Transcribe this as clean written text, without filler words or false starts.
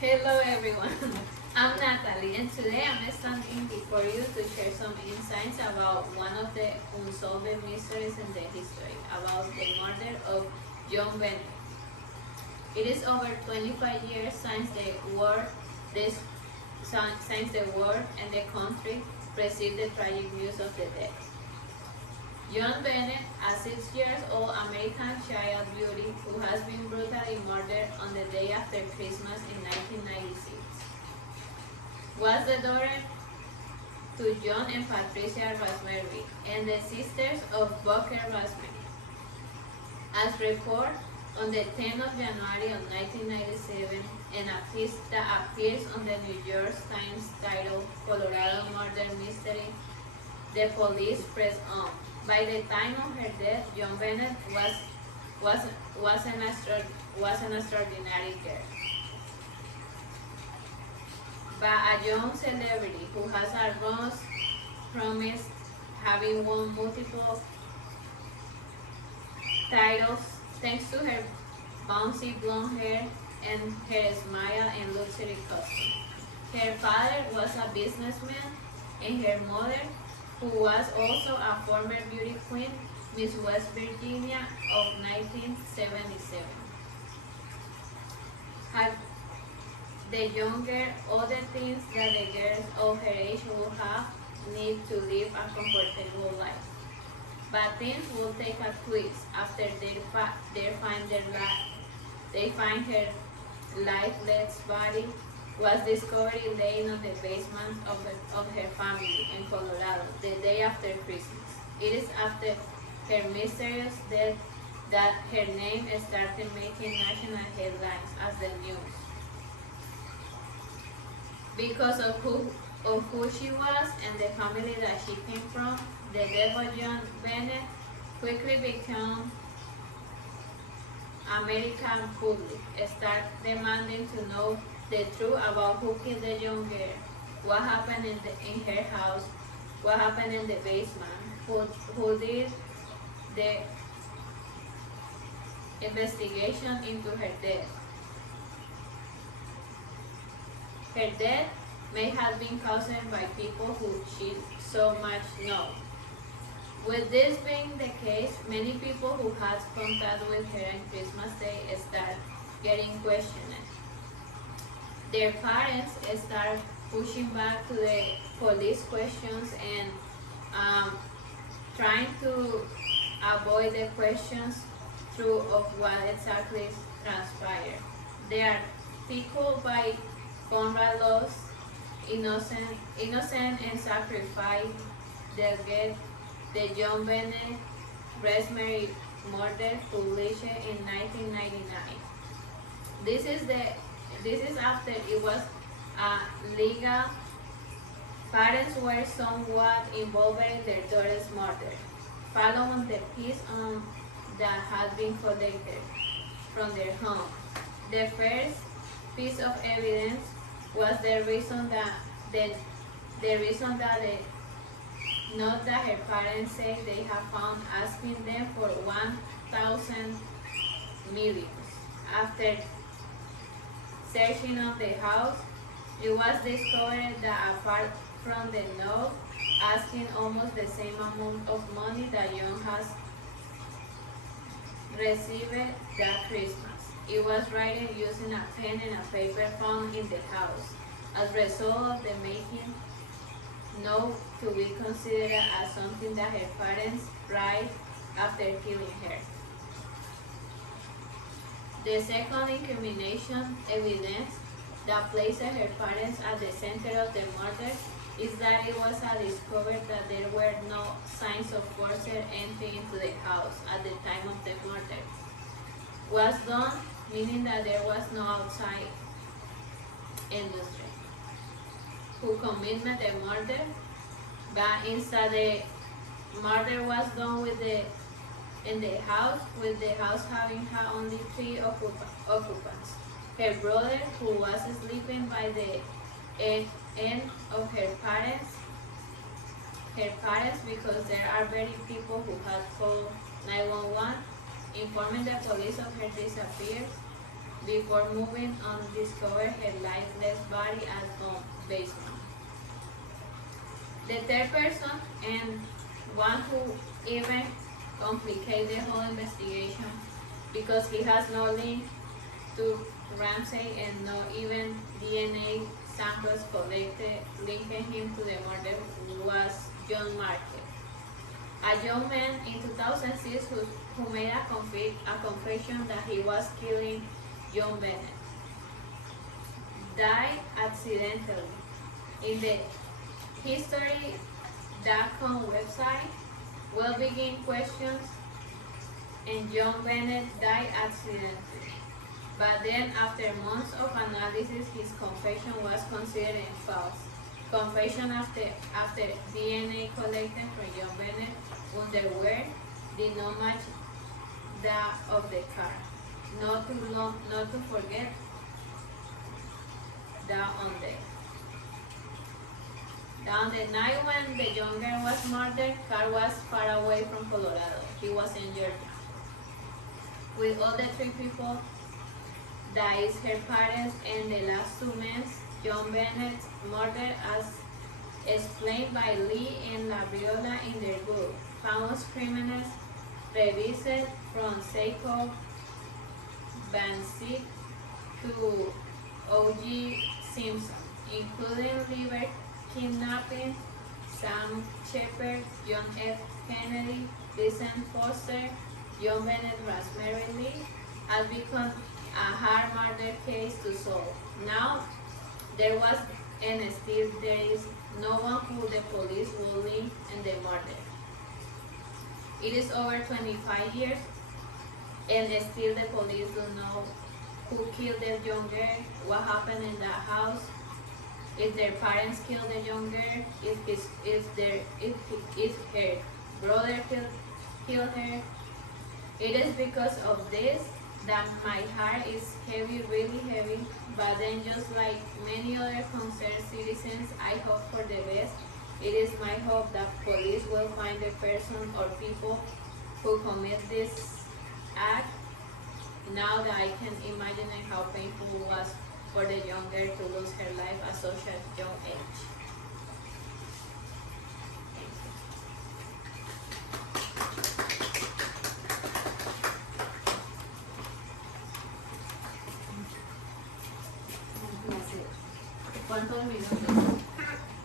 Hello everyone, I'm Natalie and today I'm standing before you to share some insights about one of the unsolved mysteries in the history, about the murder of John Bennett. It is over 25 years since the war, and the country received the tragic news of the death. John Bennett, a 6-year-old American child beauty who has been brutally murdered on the day after Christmas in 1996, was the daughter to John and Patricia Rosemary and the sisters of Booker Rosemary. As reported on the 10th of January of 1997, in a piece that appears on the New York Times titled Colorado Murder Mystery, the police pressed on. By the time of her death, John Bennett was an extraordinary girl, but a young celebrity who has a rose promised, having won multiple titles thanks to her bouncy blonde hair and her smile and luxury costume. Her father was a businessman, and her mother, who was also a former beauty queen, Miss West Virginia of 1977. Had the young girl all the things that the girls of her age would have need to live a comfortable life. But things will take a twist after they find her lifeless body was discovered laying on the basement of her family in Colorado the day after Christmas. It is after her mysterious death that her name started making national headlines as the news. Because of who she was and the family that she came from, the death of John Bennett quickly became American public start demanding to know the truth about who killed the young girl, what happened in her house, what happened in the basement, who did the investigation into her death. Her death may have been caused by people who she so much know. With this being the case, many people who had contact with her on Christmas Day start getting questioned. Their parents start pushing back to the police questions and trying to avoid the questions through of what exactly transpired. They are tickled by Conrad laws, innocent and sacrificed. They get the John Bennett Rosemary murder published in 1999. This is after it was legal. Parents were somewhat involved in their daughter's murder, following the piece that had been collected from their home. The first piece of evidence was the note that her parents say they have found asking them for 1,000 millions. After searching on the house, it was discovered that apart from the note asking almost the same amount of money that Young has received that Christmas, it was written using a pen and a paper found in the house. As a result of the making note to be considered as something that her parents write after killing her. The second incrimination evidence that places her parents at the center of the murder is that it was discovered that there were no signs of forced entry into the house at the time of the murder. Was done, meaning that there was no outside industry who committed the murder, but instead the murder was done in the house, with the house having had only 3 occupants. Her brother, who was sleeping by the end of her parents, because there are very people who had called 911, informing the police of her disappearance. before moving on discovered her lifeless body at home basement. The third person, and one who even complicated the whole investigation because he has no link to Ramsey and no even DNA samples collected linking him to the murder, was John Market, a young man in 2006 who made a confession that he was killing jonbenet. Died accidentally. In the History.com website will begin questions, and jonbenet died accidentally. But then, after months of analysis, his confession was considered false. Confession after DNA collected from jonbenet underwear did not match that of the car. Not to forget that on the night when the young girl was murdered, car was far away from Colorado. He was in Georgia. With all the three people, that is her parents and the last 2 months, jonbenet's murder, as explained by Lee and Labriola in their book, Famous Criminals Revisited from Seiko Bansick to O.J. Simpson, including liver kidnapping, Sam Shepard, John F. Kennedy, Vincent Foster, jonbenet Rosemary Lee, has become a hard murder case to solve. Now, there was and still there is no one who the police will link in the murder. It is over 25 years, and still the police don't know who killed the young girl, what happened in that house, if their parents killed the young girl, if her brother killed her. It is because of this that my heart is heavy, really heavy, but then just like many other concerned citizens, I hope for the best. It is my hope that police will find the person or people who commit this act. Now that I can imagine how painful it was for the young girl to lose her life at such a young age. ¿Cuántos minutos?